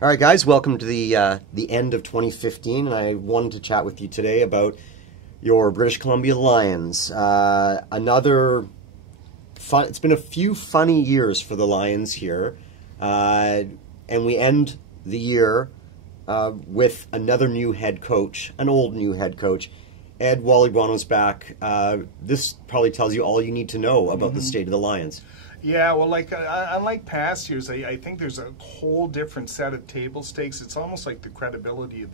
All right, guys, welcome to the end of 2015, and I wanted to chat with you today about your British Columbia Lions. It's been a few funny years for the Lions here, and we end the year with another new head coach, an old new head coach. Ed Wally Buono's back. This probably tells you all you need to know about the state of the Lions. Yeah, well, unlike past years, I think there's a whole different set of table stakes. It's almost like the credibility of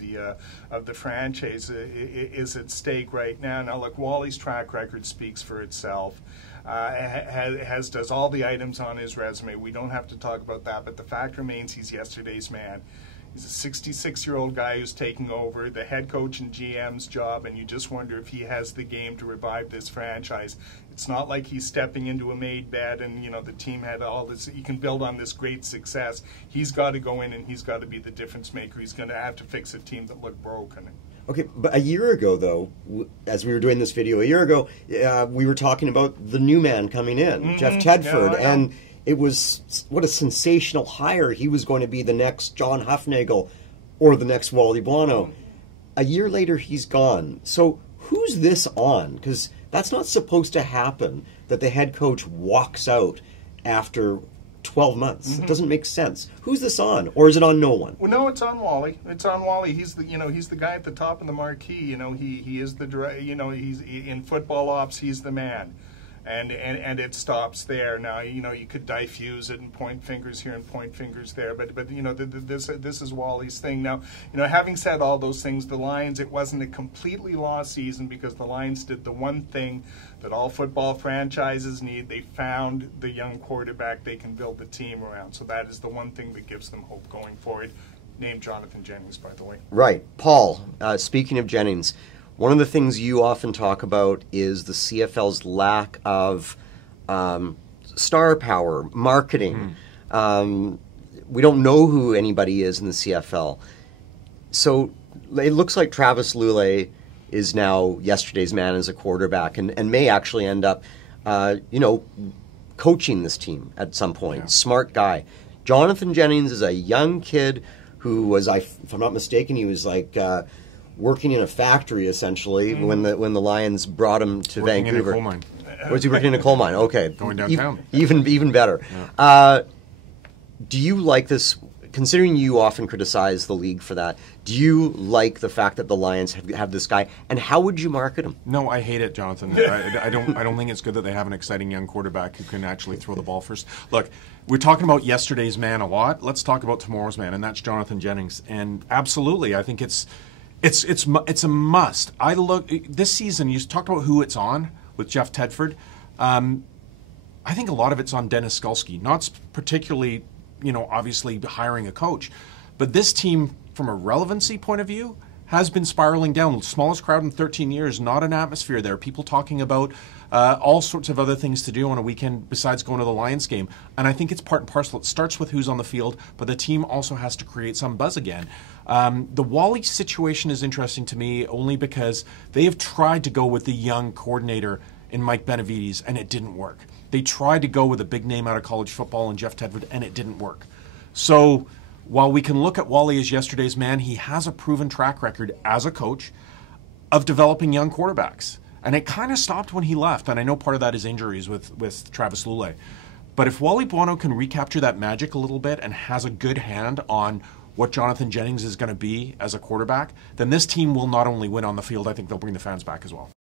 the franchise is at stake right now. Now, look, Wally's track record speaks for itself. Does all the items on his resume. We don't have to talk about that, but the fact remains he's yesterday's man. He's a 66-year-old guy who's taking over the head coach and GM's job, and you just wonder if he has the game to revive this franchise. It's not like he's stepping into a made bed and, the team had all this. He can build on this great success. He's got to go in and he's got to be the difference maker. He's going to have to fix a team that looked broken. Okay, but a year ago, though, as we were doing this video a year ago, we were talking about the new man coming in, Jeff Tedford, and it was, what a sensational hire. He was going to be the next John Hufnagel or the next Wally Buono. A year later, he's gone. So who's this on? Because that's not supposed to happen, that the head coach walks out after 12 months. It doesn't make sense. Who's this on? Or is it on no one? Well, no, it's on Wally. It's on Wally. He's the guy at the top of the marquee. He is the he's in football ops. He's the man. And it stops there. Now, you could diffuse it and point fingers here and point fingers there, but this is Wally's thing. Now, having said all those things, the Lions, it wasn't a completely lost season because the Lions did the one thing that all football franchises need. They found the young quarterback they can build the team around. So that is the one thing that gives them hope going forward. Named Jonathan Jennings, by the way. Right. Paul, speaking of Jennings, one of the things you often talk about is the CFL's lack of star power, marketing. We don't know who anybody is in the CFL. So it looks like Travis Lulay is now yesterday's man as a quarterback and may actually end up, coaching this team at some point. Yeah. Smart guy. Jonathan Jennings is a young kid who was, if I'm not mistaken, he was like... working in a factory, essentially, when the Lions brought him to Vancouver. Working in a coal mine. Was he working in a coal mine? Okay. Going downtown. Even better. Yeah. Do you like this, considering you often criticize the league for that, do you like the fact that the Lions have this guy, and how would you market him? No, I hate it, Jonathan. I don't think it's good that they have an exciting young quarterback who can actually throw the ball first. Look, we're talking about yesterday's man a lot. Let's talk about tomorrow's man, and that's Jonathan Jennings. And absolutely, I think it's a must. I look this season. You talked about who it's on with Jeff Tedford. I think a lot of it's on Dennis Skalski. Not particularly, obviously hiring a coach, but this team, from a relevancy point of view, has been spiraling down. Smallest crowd in 13 years. Not an atmosphere there. People talking about all sorts of other things to do on a weekend besides going to the Lions game. And I think it's part and parcel. It starts with who's on the field, but the team also has to create some buzz again. The Wally situation is interesting to me only because they have tried to go with the young coordinator in Mike Benavides, and it didn't work. They tried to go with a big name out of college football in Jeff Tedford, and it didn't work. So while we can look at Wally as yesterday's man, he has a proven track record as a coach of developing young quarterbacks. And it kind of stopped when he left, and I know part of that is injuries with Travis Lulay. But if Wally Buono can recapture that magic a little bit and has a good hand on what Jonathan Jennings is going to be as a quarterback, then this team will not only win on the field, I think they'll bring the fans back as well.